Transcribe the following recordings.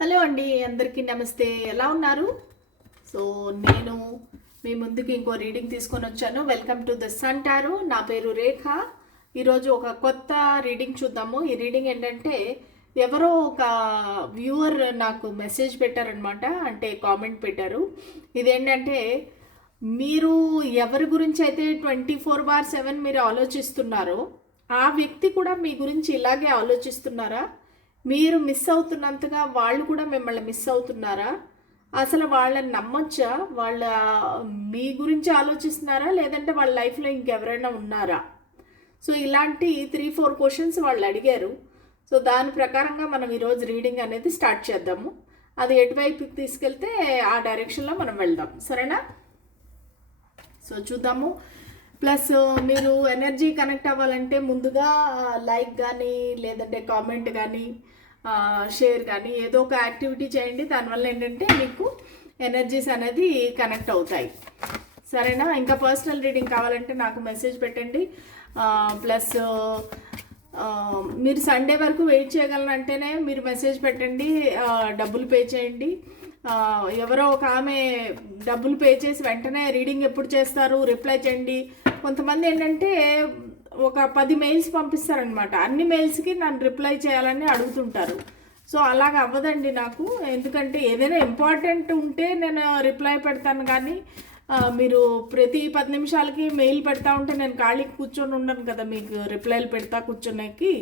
Hello అండి అందరికీ నమస్తే. ఎలా ఉన్నారు? సో నేను మీ ముందుకి ఇంకో రీడింగ్ తీసుకొని వచ్చాను. వెల్కమ్ టు ద సన్ నా పేరు రేఖ. ఈరోజు ఒక కొత్త రీడింగ్ చూద్దాము. ఈ రీడింగ్ ఏంటంటే ఎవరో ఒక వ్యూవర్ నాకు మెసేజ్ పెట్టారనమాట అంటే కామెంట్ పెట్టారు. ఇదేంటంటే మీరు ఎవరి గురించి అయితే ట్వంటీ ఫోర్ బార్ సెవెన్ మీరు ఆలోచిస్తున్నారో ఆ వ్యక్తి కూడా మీ గురించి ఇలాగే ఆలోచిస్తున్నారా? మీరు మిస్ అవుతున్నంతగా వాళ్ళు కూడా మిమ్మల్ని మిస్ అవుతున్నారా? అసలు వాళ్ళని నమ్మొచ్చా? వాళ్ళ మీ గురించి ఆలోచిస్తున్నారా? లేదంటే వాళ్ళ లైఫ్లో ఇంకెవరైనా ఉన్నారా? సో ఇలాంటి త్రీ ఫోర్ క్వశ్చన్స్ వాళ్ళు అడిగారు. సో దాని ప్రకారంగా మనం ఈరోజు రీడింగ్ అనేది స్టార్ట్ చేద్దాము. అది ఎటువైపుకి తీసుకెళ్తే ఆ డైరెక్షన్లో మనం వెళ్దాం. సరేనా? సో చూద్దాము. ప్లస్ మీరు ఎనర్జీ కనెక్ట్ అవ్వాలంటే ముందుగా లైక్ కానీ లేదంటే కామెంట్ కానీ షేర్ కానీ ఏదో ఒక యాక్టివిటీ చేయండి. దానివల్ల ఏంటంటే మీకు ఎనర్జీస్ అనేది కనెక్ట్ అవుతాయి. సరేనా? ఇంకా పర్సనల్ రీడింగ్ కావాలంటే నాకు మెసేజ్ పెట్టండి. ప్లస్ మీరు సండే వరకు వెయిట్ చేయగలనంటేనే మీరు మెసేజ్ పెట్టండి. డబ్బులు పే చేయండి. ఎవరో ఒక ఆమె డబ్బులు పే చేసి వెంటనే రీడింగ్ ఎప్పుడు చేస్తారు? రిప్లై చేయండి. కొంతమంది ఏంటంటే ఒక పది మెయిల్స్ పంపిస్తారనమాట అన్ని మెయిల్స్కి నన్ను రిప్లై చేయాలని అడుగుతుంటారు. సో అలాగ అవ్వదండి నాకు. ఎందుకంటే ఏదైనా ఇంపార్టెంట్ ఉంటే నేను రిప్లై పెడతాను కానీ మీరు ప్రతి పది నిమిషాలకి మెయిల్ పెడతా ఉంటే నేను ఖాళీకి కూర్చొని ఉండను కదా మీకు రిప్లైలు పెడతా కూర్చున్నాకి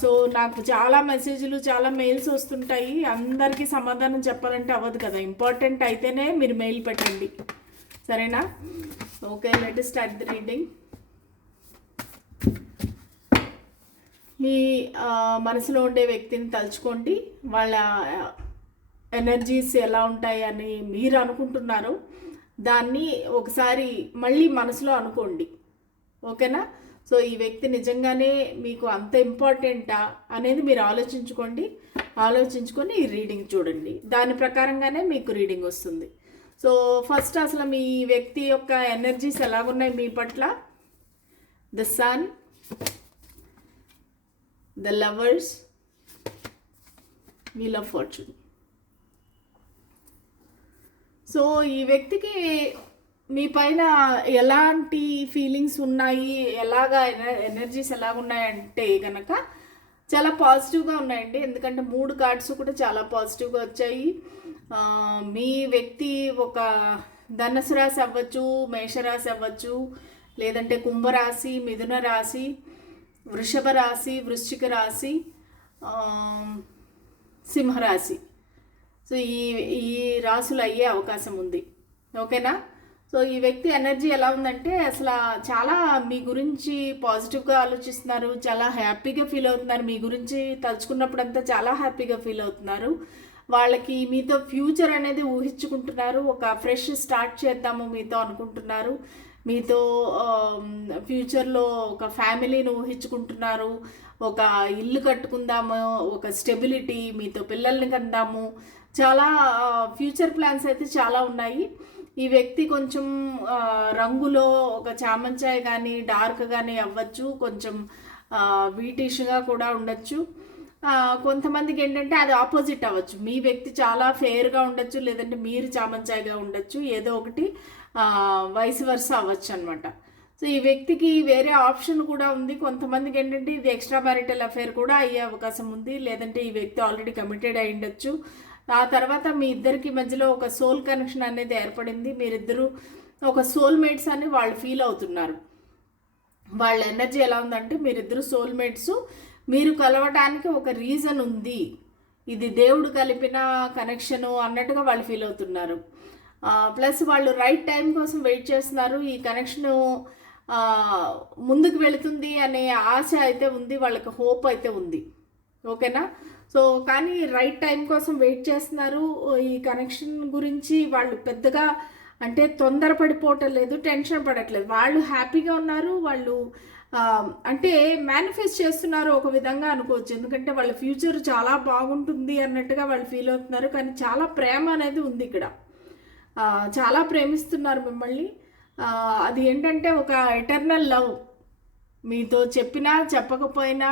సో నాకు చాలా మెసేజ్లు చాలా మెయిల్స్ వస్తుంటాయి. అందరికీ సమాధానం చెప్పాలంటే అవ్వదు కదా. ఇంపార్టెంట్ అయితేనే మీరు మెయిల్ పెట్టండి. సరేనా? Okay let start the reading మీ మనసులో ఉండే వ్యక్తిని తలుచుకోండి. వాళ్ళ ఎనర్జీస్ ఎలా ఉంటాయి అని మీరు అనుకుంటున్నారు. దాన్ని ఒకసారి మళ్ళీ మనసులో అనుకోండి. ఓకేనా? సో ఈ వ్యక్తి నిజంగానే మీకు అంత ఇంపార్టెంటా అనేది మీరు ఆలోచించుకోండి. ఆలోచించుకొని ఈ రీడింగ్ చూడండి. దాని ప్రకారంగానే మీకు రీడింగ్ వస్తుంది. సో ఫస్ట్ అసలు మీ వ్యక్తి యొక్క ఎనర్జీస్ ఎలాగున్నాయి మీ పట్ల? The sun the lovers wheel of fortune so ఈ వ్యక్తికి మీ పైన ఎలాంటి ఫీలింగ్స్ ఉన్నాయి? ఎలాగా ఎనర్జీస్ ఎలాగున్నాయంటే కనుక చాలా పాజిటివ్గా ఉన్నాయండి. ఎందుకంటే మూడు కార్డ్స్ కూడా చాలా పాజిటివ్గా వచ్చాయి. మీ వ్యక్తి ఒక ధనుసు రాశి అవ్వచ్చు మేషరాశి అవ్వచ్చు లేదంటే కుంభరాశి మిథున రాశి వృషభ రాశి వృశ్చిక రాశి సింహరాశి. సో ఈ ఈ రాశులు అయ్యే అవకాశం ఉంది. ఓకేనా? సో ఈ వ్యక్తి ఎనర్జీ ఎలా ఉందంటే అసలు చాలా మీ గురించి పాజిటివ్గా ఆలోచిస్తున్నారు చాలా హ్యాపీగా ఫీల్ అవుతున్నారు మీ గురించి తలుచుకున్నప్పుడంతా చాలా హ్యాపీగా ఫీల్ అవుతున్నారు. వాళ్ళకి మీతో ఫ్యూచర్ అనేది ఊహించుకుంటున్నారు. ఒక ఫ్రెష్ స్టార్ట్ చేద్దాము మీతో అనుకుంటున్నారు. మీతో ఫ్యూచర్లో ఒక ఫ్యామిలీని ఊహించుకుంటున్నారు. ఒక ఇల్లు కట్టుకుందాము ఒక స్టెబిలిటీ మీతో పిల్లల్ని కందాము చాలా ఫ్యూచర్ ప్లాన్స్ అయితే చాలా ఉన్నాయి. ఈ వ్యక్తి కొంచెం రంగులో ఒక చామంచాయ్ కానీ డార్క్ కానీ అవ్వచ్చు. కొంచెం వీటిష్గా కూడా ఉండొచ్చు. కొంతమందికి ఏంటంటే అది ఆపోజిట్ అవ్వచ్చు. మీ వ్యక్తి చాలా ఫేర్గా ఉండొచ్చు లేదంటే మీరు చామంచాయిగా ఉండొచ్చు ఏదో ఒకటి వయసు వరుస అవ్వచ్చు అనమాట సో ఈ వ్యక్తికి వేరే ఆప్షన్ కూడా ఉంది. కొంతమందికి ఏంటంటే ఇది ఎక్స్ట్రా మ్యారిటల్ అఫేర్ కూడా అయ్యే అవకాశం ఉంది. లేదంటే ఈ వ్యక్తి ఆల్రెడీ కమిటెడ్ అయి ఉండొచ్చు. ఆ తర్వాత మీ ఇద్దరికి మధ్యలో ఒక సోల్ కనెక్షన్ అనేది ఏర్పడింది. మీరిద్దరూ ఒక సోల్మేట్స్ అని వాళ్ళు ఫీల్ అవుతున్నారు. వాళ్ళ ఎనర్జీ ఎలా ఉందంటే మీరిద్దరు సోల్మేట్స్ మీరు కలవటానికి ఒక రీజన్ ఉంది. ఇది దేవుడు కలిపిన కనెక్షను అన్నట్టుగా వాళ్ళు ఫీల్ అవుతున్నారు. ప్లస్ వాళ్ళు రైట్ టైం కోసం వెయిట్ చేస్తున్నారు. ఈ కనెక్షను ముందుకు వెళుతుంది అనే ఆశ అయితే ఉంది వాళ్ళకి హోప్ అయితే ఉంది. ఓకేనా? సో కానీ రైట్ టైం కోసం వెయిట్ చేస్తున్నారు. ఈ కనెక్షన్ గురించి వాళ్ళు పెద్దగా అంటే తొందరపడిపోవటం లేదు టెన్షన్ పడట్లేదు. వాళ్ళు హ్యాపీగా ఉన్నారు వాళ్ళు అంటే మేనిఫెస్ట్ చేస్తున్నారు ఒక విధంగా అనుకోవచ్చు. ఎందుకంటే వాళ్ళ ఫ్యూచర్ చాలా బాగుంటుంది అన్నట్టుగా వాళ్ళు ఫీల్ అవుతున్నారు. కానీ చాలా ప్రేమ అనేది ఉంది ఇక్కడ. చాలా ప్రేమిస్తున్నారు మిమ్మల్ని. అది ఏంటంటే ఒక ఎటర్నల్ లవ్ మీతో చెప్పినా చెప్పకపోయినా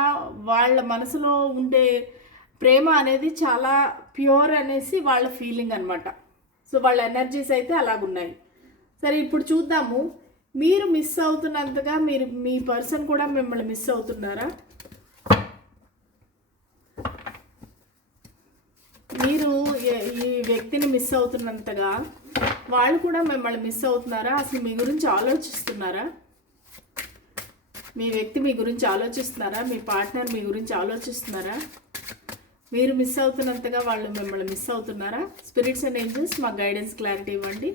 వాళ్ళ మనసులో ఉండే ప్రేమ అనేది చాలా ప్యూర్ అనేసి వాళ్ళ ఫీలింగ్ అనమాట సో వాళ్ళ ఎనర్జీస్ అయితే అలాగున్నాయి. సరే ఇప్పుడు చూద్దాము. మీరు మిస్ అవుతున్నంతగా మీరు మీ పర్సన్ కూడా మిమ్మల్ని మిస్ అవుతున్నారా? మీరు ఈ వ్యక్తిని మిస్ అవుతున్నంతగా వాళ్ళు కూడా మిమ్మల్ని మిస్ అవుతున్నారా? అసలు మీ గురించి ఆలోచిస్తున్నారా? మీ వ్యక్తి మీ గురించి ఆలోచిస్తున్నారా? మీ పార్ట్నర్ మీ గురించి ఆలోచిస్తున్నారా? మీరు మిస్ అవుతున్నంతగా వాళ్ళు మిమ్మల్ని మిస్ అవుతున్నారా? స్పిరిట్స్ అండ్ ఏంజల్స్ మాకు గైడెన్స్ క్లారిటీ ఇవ్వండి.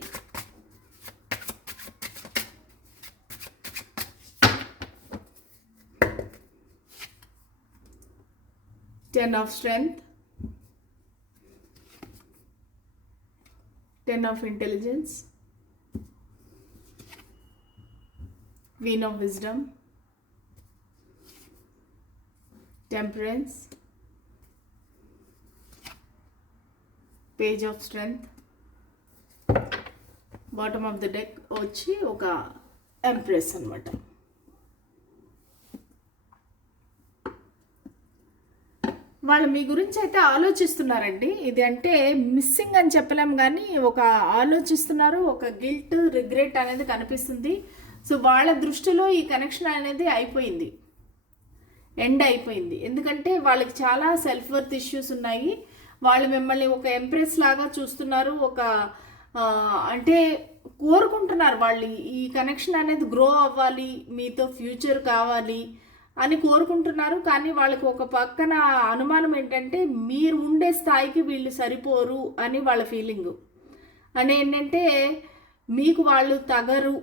Ten of strength ten of intelligence Queen of Wisdom, Temperance, Page of Strength, bottom of the deck వచ్చి ఒక ఎంప్రెస్ అనమాట వాళ్ళు మీ గురించి అయితే ఆలోచిస్తున్నారండి. ఇది అంటే మిస్సింగ్ అని చెప్పలేం కానీ ఒక ఆలోచిస్తున్నారు ఒక గిల్ట్ రిగ్రెట్ అనేది కనిపిస్తుంది. సో వాళ్ళ దృష్టిలో ఈ కనెక్షన్ అనేది అయిపోయింది. ఎండ్ అయిపోయింది. ఎందుకంటే వాళ్ళకి చాలా సెల్ఫ్ వర్త్ ఇష్యూస్ ఉన్నాయి. వాళ్ళు మిమ్మల్ని ఒక ఎంప్రెస్ లాగా చూస్తున్నారు ఒక అంటే కోరుకుంటున్నారు. వాళ్ళు ఈ కనెక్షన్ అనేది గ్రో అవ్వాలి మీతో ఫ్యూచర్ కావాలి. అని కోరుకుంటున్నారు. కానీ వాళ్ళకి ఒక పక్కన అనుమానం ఏంటంటే మీరు ఉండే స్థాయికి వీళ్ళు సరిపోరు అని వాళ్ళ ఫీలింగు. అని ఏంటంటే మీకు వాళ్ళు తగరు.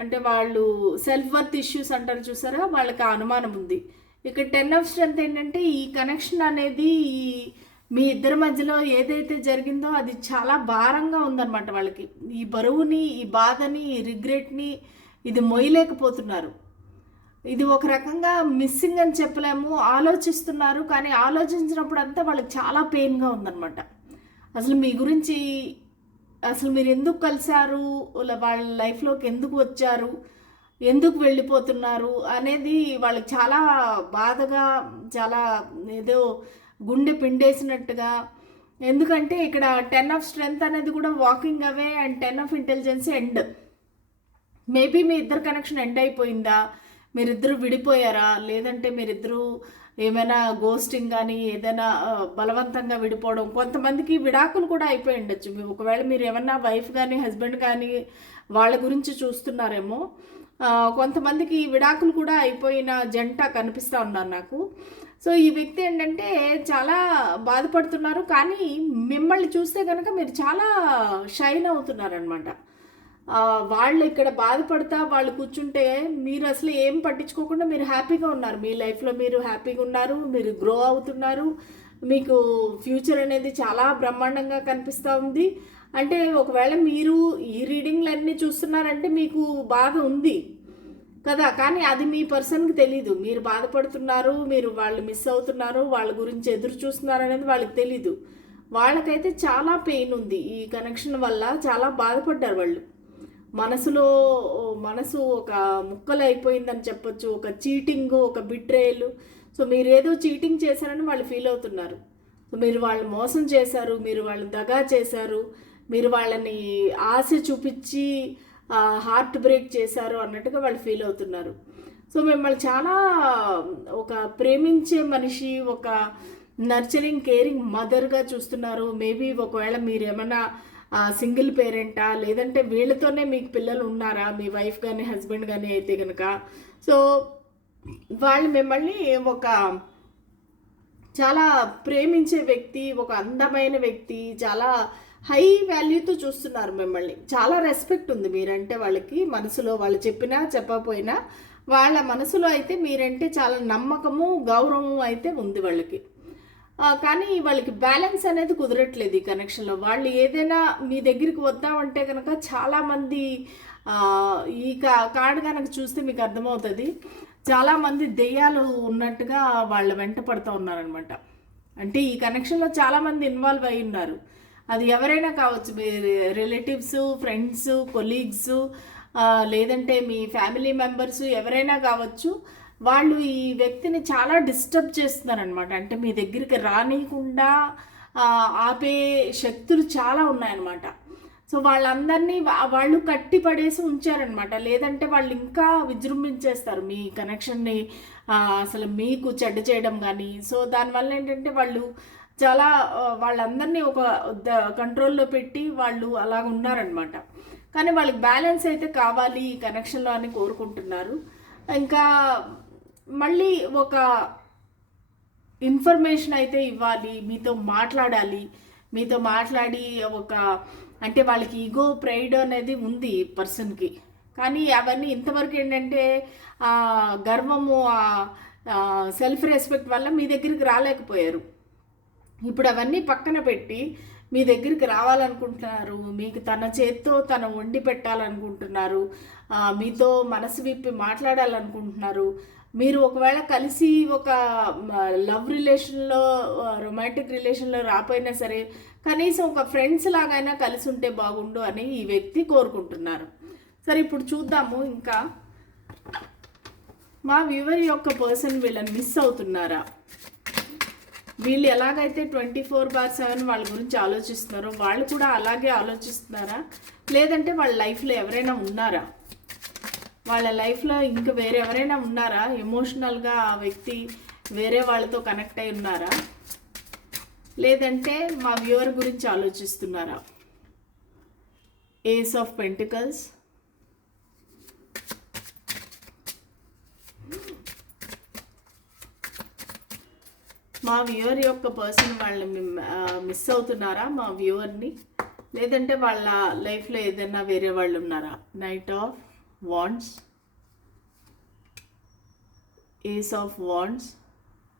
అంటే వాళ్ళు సెల్ఫ్ వర్త్ ఇష్యూస్ అంటారు చూసారా? వాళ్ళకి ఆ అనుమానం ఉంది. ఇక టెన్ ఆఫ్ స్ట్రెంత్ ఏంటంటే ఈ కనెక్షన్ అనేది ఈ మీ ఇద్దరి మధ్యలో ఏదైతే జరిగిందో అది చాలా భారంగా ఉందన్నమాట వాళ్ళకి. ఈ బరువుని ఈ బాధని ఈ రిగ్రెట్ని ఇది మొయ్యలేకపోతున్నారు. ఇది ఒక రకంగా మిస్సింగ్ అని చెప్పలేము ఆలోచిస్తున్నారు కానీ ఆలోచించినప్పుడు అంతా వాళ్ళకి చాలా పెయిన్గా ఉందన్నమాట. అసలు మీ గురించి అసలు మీరు ఎందుకు కలిశారు? వాళ్ళ లైఫ్లోకి ఎందుకు వచ్చారు? ఎందుకు వెళ్ళిపోతున్నారు? అనేది వాళ్ళకి చాలా బాధగా చాలా ఏదో గుండె పిండేసినట్టుగా. ఎందుకంటే ఇక్కడ టెన్ ఆఫ్ స్ట్రెంగ్త్ అనేది కూడా walking away and ten of intelligence end maybe మీ ఇద్దరు కనెక్షన్ ఎండ్ అయిపోయిందా? మీరిద్దరూ విడిపోయారా? లేదంటే మీరిద్దరూ ఏమైనా గోస్టింగ్ కానీ ఏదైనా బలవంతంగా విడిపోవడం కొంతమందికి విడాకులు కూడా అయిపోయి ఉండొచ్చు. ఒకవేళ మీరు ఏమన్నా వైఫ్ కానీ హస్బెండ్ కానీ వాళ్ళ గురించి చూస్తున్నారేమో కొంతమందికి విడాకులు కూడా అయిపోయిన జంట కనిపిస్తూ ఉన్నారు నాకు. సో ఈ వ్యక్తి ఏంటంటే చాలా బాధపడుతున్నారు. కానీ మిమ్మల్ని చూస్తే కనుక మీరు చాలా షైన్ అవుతున్నారనమాట అనమాట వాళ్ళు ఇక్కడ బాధపడతా వాళ్ళు కూర్చుంటే మీరు అసలు ఏం పట్టించుకోకుండా మీరు హ్యాపీగా ఉన్నారు. మీ లైఫ్లో మీరు హ్యాపీగా ఉన్నారు మీరు గ్రో అవుతున్నారు. మీకు ఫ్యూచర్ అనేది చాలా బ్రహ్మాండంగా కనిపిస్తూ ఉంది. అంటే ఒకవేళ మీరు ఈ రీడింగ్లన్నీ చూస్తున్నారంటే మీకు బాధ ఉంది కదా. కానీ అది మీ పర్సన్కి తెలీదు. మీరు బాధపడుతున్నారు మీరు వాళ్ళు మిస్ అవుతున్నారు వాళ్ళ గురించి ఎదురు చూస్తున్నారు అనేది వాళ్ళకి తెలీదు. వాళ్ళకైతే చాలా పెయిన్ ఉంది. ఈ కనెక్షన్ వల్ల చాలా బాధపడ్డారు వాళ్ళు. మనసులో మనసు ఒక ముక్కలు అయిపోయిందని చెప్పొచ్చు ఒక చీటింగ్ ఒక బిట్రేయల్ సో మీరు ఏదో చీటింగ్ చేశారని వాళ్ళు ఫీల్ అవుతున్నారు. సో మీరు వాళ్ళు మోసం చేశారు మీరు వాళ్ళు దగా చేశారు మీరు వాళ్ళని ఆశ చూపించి హార్ట్ బ్రేక్ చేశారు అన్నట్టుగా వాళ్ళు ఫీల్ అవుతున్నారు. సో మిమ్మల్ని చాలా ఒక ప్రేమించే మనిషి ఒక నర్చరింగ్ కేరింగ్ మదర్గా చూస్తున్నారు. మేబీ ఒకవేళ మీరు ఏమైనా సింగిల్ పేరెంటా? లేదంటే వీళ్ళతోనే మీకు పిల్లలు ఉన్నారా? మీ వైఫ్ కానీ హస్బెండ్ కానీ అయితే కనుక సో వాళ్ళు మిమ్మల్ని ఒక చాలా ప్రేమించే వ్యక్తి ఒక అందమైన వ్యక్తి చాలా హై వాల్యూతో చూస్తున్నారు మిమ్మల్ని. చాలా రెస్పెక్ట్ ఉంది మీరంటే వాళ్ళకి మనసులో వాళ్ళు చెప్పినా చెప్పకపోయినా. వాళ్ళ మనసులో అయితే మీరంటే చాలా నమ్మకము గౌరవం అయితే ఉంది వాళ్ళకి. కానీ వాళ్ళకి బ్యాలెన్స్ అనేది కుదరట్లేదు ఈ కనెక్షన్లో. వాళ్ళు ఏదైనా మీ దగ్గరికి వద్దామంటే కనుక చాలామంది ఈ కా కార్డు కనుక చూస్తే మీకు అర్థమవుతుంది. చాలామంది దెయ్యాలు ఉన్నట్టుగా వాళ్ళ వెంట పడుతూ ఉన్నారనమాట. అంటే ఈ కనెక్షన్లో చాలామంది ఇన్వాల్వ్ అయి ఉన్నారు. అది ఎవరైనా కావచ్చు మీ రిలేటివ్స్ ఫ్రెండ్స్ కొలీగ్స్ లేదంటే మీ ఫ్యామిలీ మెంబర్స్ ఎవరైనా కావచ్చు వాళ్ళు ఈ వ్యక్తిని చాలా డిస్టర్బ్ చేస్తున్నారనమాట అంటే మీ దగ్గరికి రానియకుండా ఆపే శక్తులు చాలా ఉన్నాయన్నమాట. సో వాళ్ళందరినీ వాళ్ళు కట్టి పడేసి ఉంచారనమాట లేదంటే వాళ్ళు ఇంకా విజృంభించేస్తారు మీ కనెక్షన్ని అసలు మీకు చెడ్డ చేయడం కానీ సో దానివల్ల ఏంటంటే వాళ్ళు చాలా వాళ్ళందరినీ ఒక ద- కంట్రోల్లో పెట్టి వాళ్ళు అలాగ ఉన్నారనమాట కానీ వాళ్ళకి బ్యాలెన్స్ అయితే కావాలి ఈ కనెక్షన్లో అని కోరుకుంటున్నారు. ఇంకా మళ్ళీ ఒక ఇన్ఫర్మేషన్ అయితే ఇవ్వాలి మీతో మాట్లాడాలి. మీతో మాట్లాడి ఒక అంటే వాళ్ళకి ఈగో ప్రైడ్ అనేది ఉంది పర్సన్కి కానీ అవన్నీ ఇంతవరకు ఏంటంటే ఆ గర్వము ఆ సెల్ఫ్ రెస్పెక్ట్ వల్ల మీ దగ్గరికి రాలేకపోయారు. ఇప్పుడు అవన్నీ పక్కన పెట్టి మీ దగ్గరికి రావాలనుకుంటున్నారు. మీకు తన చేత్తో తన వండి పెట్టాలనుకుంటున్నారు. మీతో మనసు విప్పి మాట్లాడాలనుకుంటున్నారు. మీరు ఒకవేళ కలిసి ఒక లవ్ రిలేషన్లో రొమాంటిక్ రిలేషన్లో రాపోయినా సరే కనీసం ఒక ఫ్రెండ్స్ లాగైనా కలిసి ఉంటే బాగుండు అని ఈ వ్యక్తి కోరుకుంటున్నారు. సరే ఇప్పుడు చూద్దాము ఇంకా. మా వ్యూవర్ యొక్క పర్సన్ వీళ్ళని మిస్ అవుతున్నారా? వీళ్ళు ఎలాగైతే ట్వంటీ ఫోర్ బార్ సెవెన్ వాళ్ళ గురించి ఆలోచిస్తున్నారో వాళ్ళు కూడా అలాగే ఆలోచిస్తున్నారా? లేదంటే వాళ్ళ లైఫ్లో ఎవరైనా ఉన్నారా? వాళ్ళ లైఫ్లో ఇంకా వేరే ఎవరైనా ఉన్నారా? ఎమోషనల్గా ఆ వ్యక్తి వేరే వాళ్ళతో కనెక్ట్ అయి ఉన్నారా? లేదంటే మా వ్యూవర్ గురించి ఆలోచిస్తున్నారా? ఏస్ ఆఫ్ పెంటికల్స్ మా వ్యూవర్ యొక్క పర్సన్ వాళ్ళని మిస్ అవుతున్నారా మా వ్యూవర్ని లేదంటే వాళ్ళ లైఫ్లో ఏదైనా వేరే వాళ్ళు ఉన్నారా? Knight of wands ace of wands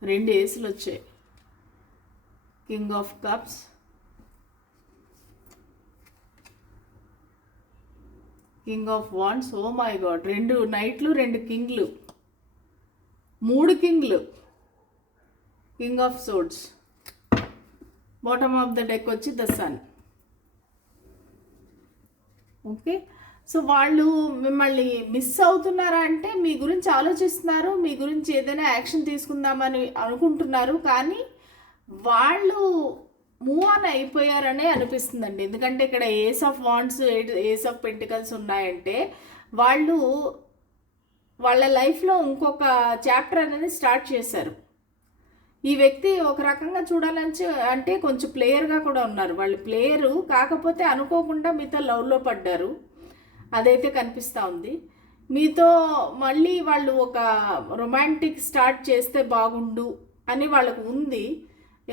రెండు ఏసులు వచ్చాయి. King of cups king of wands oh my god రెండు నైట్లు రెండు కింగ్లు మూడు కింగ్లు king of swords bottom of the deck వచ్చి ద సన్ ఓకే సో వాళ్ళు మిమ్మల్ని మిస్ అవుతున్నారా అంటే మీ గురించి ఆలోచిస్తున్నారు మీ గురించి ఏదైనా యాక్షన్ తీసుకుందామని అనుకుంటున్నారు కానీ వాళ్ళు మూవ్ ఆన్ అయిపోయారనే అనిపిస్తుందండి. ఎందుకంటే ఇక్కడ ace of wands ace of pentacles ఉన్నాయంటే వాళ్ళు వాళ్ళ లైఫ్లో ఇంకొక చాప్టర్ అనేది స్టార్ట్ చేశారు. ఈ వ్యక్తి ఒక రకంగా చూడాలని అంటే కొంచెం ప్లేయర్గా కూడా ఉన్నారు. వాళ్ళు ప్లేయరు కాకపోతే అనుకోకుండా మీతో లవ్లో పడ్డారు. అదైతే కనిపిస్తూ ఉంది. మీతో మళ్ళీ వాళ్ళు ఒక రొమాంటిక్ స్టార్ట్ చేస్తే బాగుండు అని వాళ్ళకు ఉంది.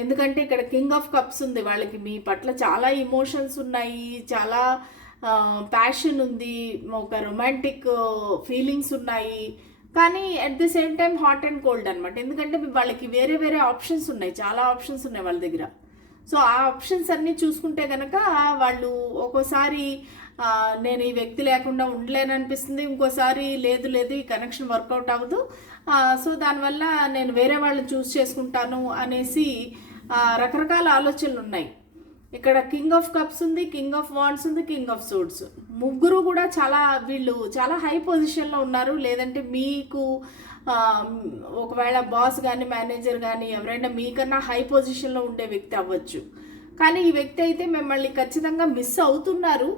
ఎందుకంటే ఇక్కడ కింగ్ ఆఫ్ కప్స్ ఉంది. వాళ్ళకి మీ పట్ల చాలా ఇమోషన్స్ ఉన్నాయి. చాలా ప్యాషన్ ఉంది. ఒక రొమాంటిక్ ఫీలింగ్స్ ఉన్నాయి. కానీ at the same time hot and cold అనమాట ఎందుకంటే వాళ్ళకి వేరే వేరే ఆప్షన్స్ ఉన్నాయి. చాలా ఆప్షన్స్ ఉన్నాయి వాళ్ళ దగ్గర. సో ఆ ఆప్షన్స్ అన్నీ చూసుకుంటే కనుక వాళ్ళు ఒక్కోసారి నేను ఈ వ్యక్తి లేకుండా ఉండలేననిపిస్తుంది. ఇంకోసారి లేదు లేదు ఈ కనెక్షన్ వర్కౌట్ అవ్వదు. సో దానివల్ల నేను వేరే వాళ్ళని చూస్ చేసుకుంటాను అనేసి రకరకాల ఆలోచనలు ఉన్నాయి. ఇక్కడ కింగ్ ఆఫ్ కప్స్ ఉంది కింగ్ ఆఫ్ వాండ్స్ ఉంది కింగ్ ఆఫ్ సూట్స్ ముగ్గురు కూడా చాలా వీళ్ళు చాలా హై పొజిషన్లో ఉన్నారు. లేదంటే మీకు ఒకవేళ బాస్ కానీ మేనేజర్ కానీ ఎవరైనా మీకన్నా హై పొజిషన్లో ఉండే వ్యక్తి అవ్వచ్చు. కానీ ఈ వ్యక్తి అయితే మిమ్మల్ని ఖచ్చితంగా మిస్ అవుతున్నారు.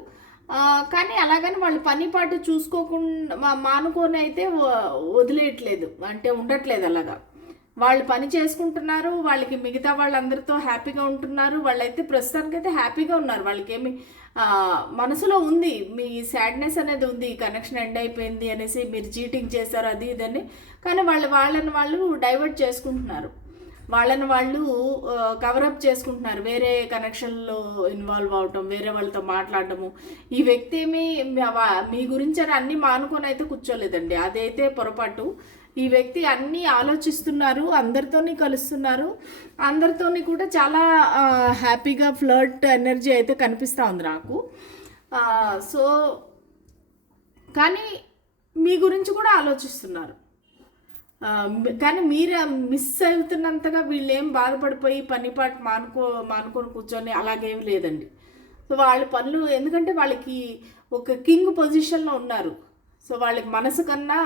కానీ అలాగని వాళ్ళు పని పాటు చూసుకోకుండా మానుకొని అయితే వదిలేయట్లేదు. అంటే ఉండట్లేదు అలాగా. వాళ్ళు పని చేసుకుంటున్నారు వాళ్ళకి మిగతా వాళ్ళందరితో హ్యాపీగా ఉంటున్నారు వాళ్ళైతే ప్రస్తుతానికైతే హ్యాపీగా ఉన్నారు. వాళ్ళకి ఏమి మనసులో ఉంది మీ సాడ్నెస్ అనేది ఉంది కనెక్షన్ ఎండ్ అయిపోయింది అనేసి మీరు చీటింగ్ చేశారు అది ఇదని. కానీ వాళ్ళు వాళ్ళని వాళ్ళు డైవర్ట్ చేసుకుంటున్నారు. వాళ్ళని వాళ్ళు కవరప్ చేసుకుంటున్నారు. వేరే కనెక్షన్లో ఇన్వాల్వ్ అవటం వేరే వాళ్ళతో మాట్లాడటము. ఈ వ్యక్తి ఏమి మీ- గురించి అన్నీ మానుకొని అయితే కూర్చోలేదండి. అదైతే పొరపాటు. ఈ వ్యక్తి అన్నీ ఆలోచిస్తున్నారు అందరితోని కలుస్తున్నారు. అందరితోని కూడా చాలా హ్యాపీగా ఫ్లర్ట్ ఎనర్జీ అయితే కనిపిస్తూ ఉంది నాకు. సో కానీ మీ గురించి కూడా ఆలోచిస్తున్నారు. కానీ మీరు మిస్ అవుతున్నంతగా వీళ్ళు ఏం బాధపడిపోయి పని పాటు మానుకో మానుకొని కూర్చొని అలాగేం లేదండి. సో వాళ్ళ పనులు ఎందుకంటే వాళ్ళకి ఒక కింగ్ పొజిషన్లో ఉన్నారు. సో వాళ్ళకి మనసు కన్నా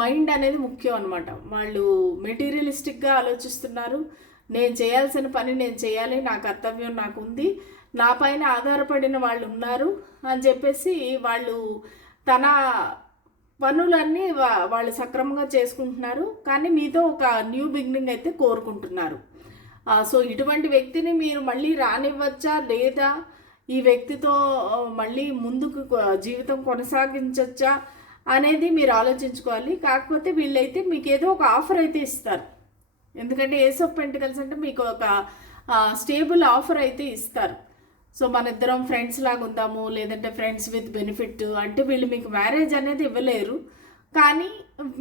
మైండ్ అనేది ముఖ్యం అనమాట వాళ్ళు మెటీరియలిస్టిక్గా ఆలోచిస్తున్నారు. నేను చేయాల్సిన పని నేను చేయాలి నా కర్తవ్యం నాకు ఉంది నా పైన ఆధారపడిన వాళ్ళు ఉన్నారు అని చెప్పేసి వాళ్ళు తన పనులన్నీ వా- వాళ్ళు సక్రమంగా చేసుకుంటున్నారు. కానీ మీతో ఒక న్యూ బిగినింగ్ అయితే కోరుకుంటున్నారు. సో ఇటువంటి వ్యక్తిని మీరు మళ్ళీ రానివ్వచ్చా? లేదా ఈ వ్యక్తితో మళ్ళీ ముందుకు జీవితం కొనసాగించవచ్చా అనేది మీరు ఆలోచించుకోవాలి. కాకపోతే వీళ్ళైతే మీకు ఏదో ఒక ఆఫర్ అయితే ఇస్తారు. ఎందుకంటే ఏస్ ఆఫ్ పెంటికల్స్ అంటే మీకు ఒక స్టేబుల్ ఆఫర్ అయితే ఇస్తారు. సో మన ఇద్దరం ఫ్రెండ్స్ లాగా ఉందాము లేదంటే ఫ్రెండ్స్ విత్ బెనిఫిట్ అంటే వీళ్ళు మీకు మ్యారేజ్ అనేది ఇవ్వలేరు. కానీ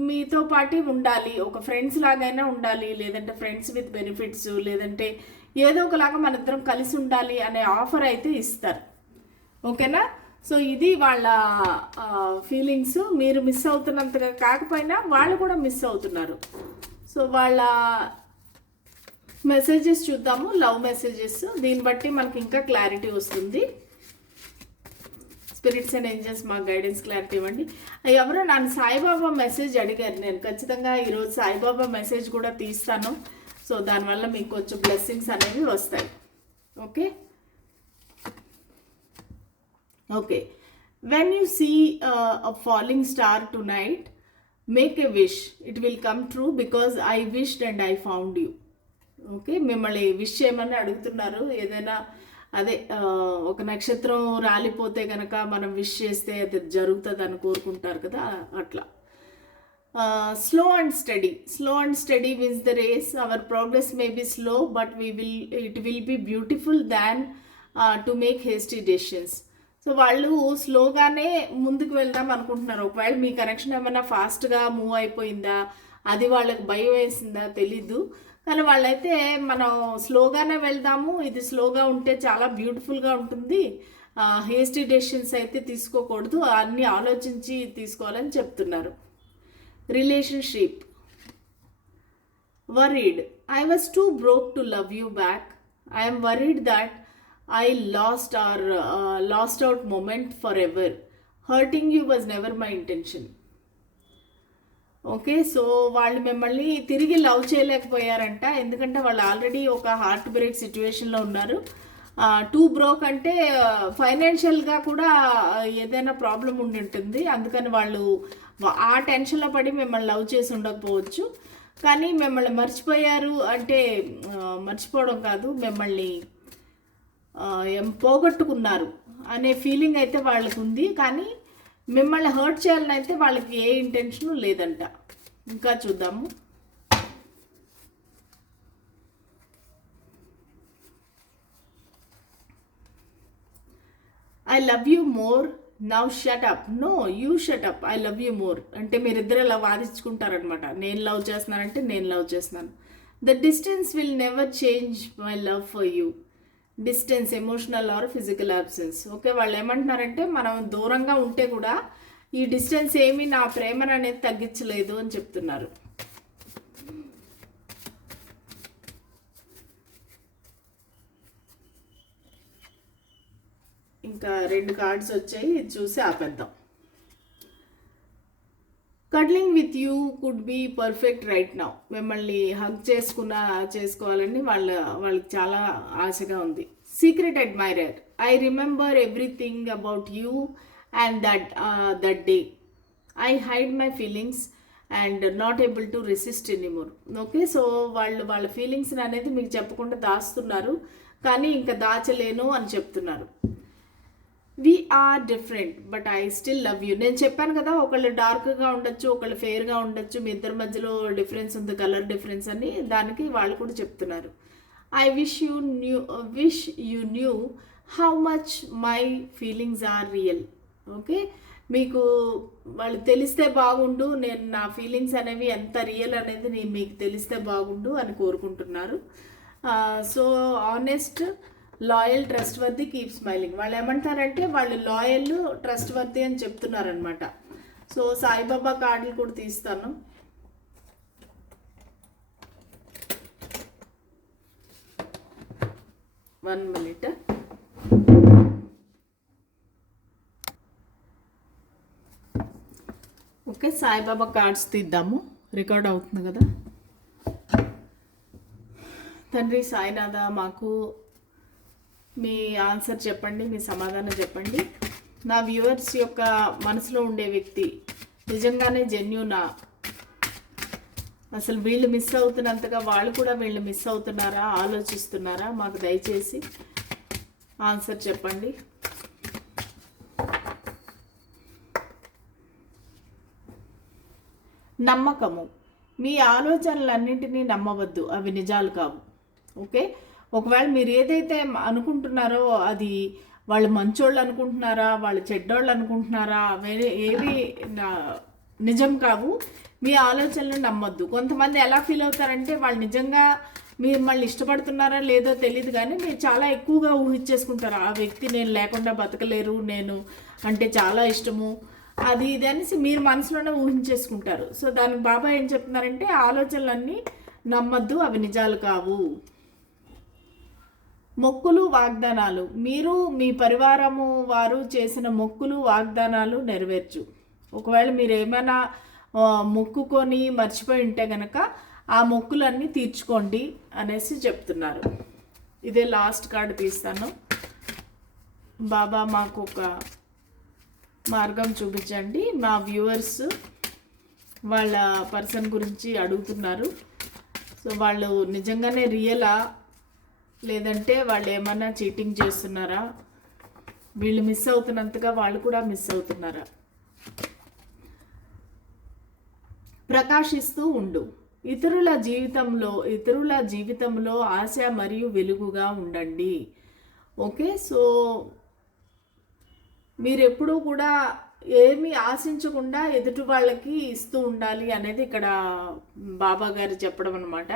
మీతో పాటు ఉండాలి ఒక ఫ్రెండ్స్ లాగైనా ఉండాలి లేదంటే ఫ్రెండ్స్ విత్ బెనిఫిట్స్ లేదంటే ఏదో ఒకలాగా మన ఇద్దరం కలిసి ఉండాలి అనే ఆఫర్ అయితే ఇస్తారు. ఓకేనా? సో ఇది వాళ్ళ ఫీలింగ్స్ మీరు మిస్ అవుతున్నంతగా కాకపోయినా వాళ్ళు కూడా మిస్ అవుతున్నారు. సో వాళ్ళ మెసేజెస్ చూద్దాము లవ్ మెసేజెస్ దీన్ని బట్టి మనకి ఇంకా క్లారిటీ వస్తుంది. స్పిరిట్స్ అండ్ ఏంజల్స్ మాకు గైడెన్స్ క్లారిటీ ఇవ్వండి. ఎవరో నన్ను సాయిబాబా మెసేజ్ అడిగారు. నేను ఖచ్చితంగా ఈరోజు సాయిబాబా మెసేజ్ కూడా తీస్తాను. సో దానివల్ల మీకు కొంచెం బ్లెస్సింగ్స్ అనేవి వస్తాయి. Okay okay when you see a falling star tonight make a wish it will come true because I wished and I found you okay మిమ్మల్ని విష్ చేయమని అడుగుతున్నారు. ఏదైనా అదే ఒక నక్షత్రం రాలిపోతే కనుక మనం విష్ చేస్తే అది జరుగుతుంది అని కోరుకుంటారు కదా అట్లా. Slow and steady. Slow and steady wins the race our progress may be slow but we will it will be beautiful than to make hasty decisions so వాళ్ళు స్లోగానే ముందుకు వెళ్దాం అనుకుంటున్నారు. ఒకవేళ మీ కనెక్షన్ ఏమైనా ఫాస్ట్గా మూవ్ అయిపోయిందా అది వాళ్ళకి భయం వేసిందా తెలీదు. కానీ వాళ్ళైతే మనం స్లోగానే వెళ్దాము. ఇది స్లోగా ఉంటే చాలా బ్యూటిఫుల్గా ఉంటుంది. హేస్టీ డెసిషన్స్ అయితే తీసుకోకూడదు. అన్నీ ఆలోచించి తీసుకోవాలని చెప్తున్నారు. Relationship. Worried. I was too broke to love you back I I'm worried that I lost or lost out moment forever hurting you was never my intention okay so వాళ్ళు మిమ్మల్ని తిరిగి love చేయలేకపోయారంట. ఎందుకంటే వాళ్ళు ఆల్రెడీ ఒక heart break సిచ్యువేషన్లో ఉన్నారు. Two broke అంటే ఫైనాన్షియల్గా కూడా ఏదైనా ప్రాబ్లం ఉండి ఉంటుంది. అందుకని వాళ్ళు ఆ టెన్షన్లో పడి మిమ్మల్ని లవ్ చేసి ఉండకపోవచ్చు. కానీ మిమ్మల్ని మర్చిపోయారు అంటే మర్చిపోవడం కాదు మిమ్మల్ని పోగొట్టుకున్నారు అనే ఫీలింగ్ అయితే వాళ్ళకు ఉంది. కానీ మిమ్మల్ని హర్ట్ చేయాలని అయితే వాళ్ళకి ఏ ఇంటెన్షన్ లేదంట. ఇంకా చూద్దాము. I love you more now shut up no you shut up I love you more అంటే మీరిద్దరు ఇలా వాదించుకుంటారనమాట నేను లవ్ చేస్తున్నానంటే నేను లవ్ చేస్తున్నాను. The distance will never change my love for you distance emotional or physical absence okay వాళ్ళు ఏమంటున్నారంటే మనం దూరంగా ఉంటే కూడా ఈ డిస్టెన్స్ ఏమీ నా ప్రేమను అనేది తగ్గించలేదు అని చెప్తున్నారు. ఇంకా రెండు కార్డ్స్ వచ్చాయి చూసి ఆపేద్దాం. Cuddling with you could be perfect right now మిమ్మల్ని హగ్ చేసుకున్న చేసుకోవాలని వాళ్ళ వాళ్ళకి చాలా ఆశగా ఉంది. Secret admirer I remember everything about you and that that day I hide my feelings and not able to resist anymore okay so వాళ్ళు వాళ్ళ ఫీలింగ్స్ అనేది మీకు చెప్పకుండా దాస్తున్నారు. కానీ ఇంకా దాచలేను అని చెప్తున్నారు. We are different but I still love you నేను చెప్పాను కదా ఒకళ్ళు డార్క్గా ఉండొచ్చు ఒకళ్ళు ఫెయిర్గా ఉండొచ్చు మీ ఇద్దరి మధ్యలో డిఫరెన్స్ ఉంది కలర్ డిఫరెన్స్ అని దానికి వాళ్ళు కూడా చెప్తున్నారు. I wish you knew wish you knew how much my feelings are real okay మీకు వాళ్ళు తెలిస్తే బాగుండు నేను నా ఫీలింగ్స్ అనేవి ఎంత రియల్ అనేది నేను మీకు తెలిస్తే బాగుండు అని కోరుకుంటున్నారు. Uh, so honest loyal trustworthy keep smiling. వాళ్ళు ఏమంటారంటే వాళ్ళు లాయల్ ట్రస్ట్ వర్ది అని చెప్తున్నారనమాట సో సాయిబాబా కార్డులు కూడా తీస్తాను. One minute. Okay okay Saibaba cards తీద్దాము. Record అవుతుంది కదా. తండ్రి సాయినాథ మాకు మీ ఆన్సర్ చెప్పండి మీ సమాధానం చెప్పండి. నా వ్యూవర్స్ యొక్క మనసులో ఉండే వ్యక్తి నిజంగానే జెన్యునా? అసలు వీళ్ళు మిస్ అవుతున్నంతగా వాళ్ళు కూడా వీళ్ళు మిస్ అవుతున్నారా ఆలోచిస్తున్నారా? మాకు దయచేసి ఆన్సర్ చెప్పండి. నమ్మకము. మీ ఆలోచనలన్నింటినీ నమ్మవద్దు. అవి నిజాలు కావు. ఓకే? ఒకవేళ మీరు ఏదైతే అనుకుంటున్నారో అది వాళ్ళు మంచోళ్ళు అనుకుంటున్నారా వాళ్ళు చెడ్డోళ్ళు అనుకుంటున్నారా వేరే ఏవి నిజం కావు. మీ ఆలోచనలు నమ్మొద్దు. కొంతమంది ఎలా ఫీల్ అవుతారంటే వాళ్ళు నిజంగా మిమ్మల్ని ఇష్టపడుతున్నారా లేదో తెలియదు కానీ మీరు చాలా ఎక్కువగా ఊహించేసుకుంటారు. ఆ వ్యక్తి నేను లేకుండా బతకలేరు నేను అంటే చాలా ఇష్టము. అది ఇది అనేసి మీరు మనసులోనే ఊహించేసుకుంటారు. సో దానికి బాబా ఏం చెప్తున్నారంటే ఆలోచనలన్నీ నమ్మద్దు అవి నిజాలు కావు. మొక్కులు వాగ్దానాలు. మీరు మీ పరివారము వారు చేసిన మొక్కులు వాగ్దానాలు నెరవేర్చు. ఒకవేళ మీరు ఏమైనా మొక్కుకొని మర్చిపోయి ఉంటే కనుక ఆ మొక్కులన్నీ తీర్చుకోండి అనేసి చెప్తున్నారు. ఇదే లాస్ట్ కార్డు తీస్తాను. బాబా మాకు ఒక మార్గం చూపించండి. మా వ్యూవర్స్ వాళ్ళ పర్సన్ గురించి అడుగుతున్నారు. సో వాళ్ళు నిజంగానే రియలా లేదంటే వాళ్ళు ఏమన్నా చీటింగ్ చేస్తున్నారా? వీళ్ళు మిస్ అవుతున్నంతగా వాళ్ళు కూడా మిస్ అవుతున్నారా? ప్రకాశిస్తూ ఉండు. ఇతరుల జీవితంలో ఇతరుల జీవితంలో ఆశ మరియు వెలుగుగా ఉండండి. ఓకే? సో మీరు ఎప్పుడూ కూడా ఏమి ఆశించకుండా ఎదుటి వాళ్ళకి ఇస్తూ ఉండాలి అనేది ఇక్కడ బాబా గారు చెప్పడం అనమాట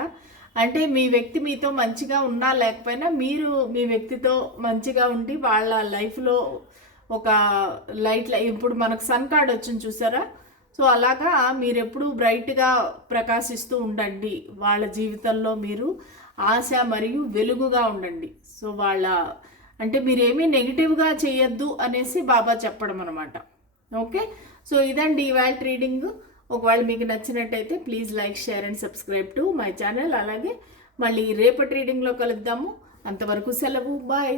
అంటే మీ వ్యక్తి మీతో మంచిగా ఉన్నా లేకపోయినా మీరు మీ వ్యక్తితో మంచిగా ఉండి వాళ్ళ లైఫ్లో ఒక లైట్ ఇప్పుడు మనకు సన్ కార్డ్ వచ్చింది చూసారా? సో అలాగా మీరు ఎప్పుడు బ్రైట్గా ప్రకాశిస్తూ ఉండండి. వాళ్ళ జీవితంలో మీరు ఆశ మరియు వెలుగుగా ఉండండి. సో వాళ్ళ అంటే మీరేమీ నెగిటివ్గా చేయొద్దు అనేసి బాబా చెప్పడం అనమాట ఓకే? సో ఇదండి ఇవాళ రీడింగ్ ఒకవేళ మీకు నచ్చినట్టయితే please like share and subscribe to my channel అలాగే మళ్ళీ రేపటి రీడింగ్లో కలుద్దాము. అంతవరకు సెలవు. బాయ్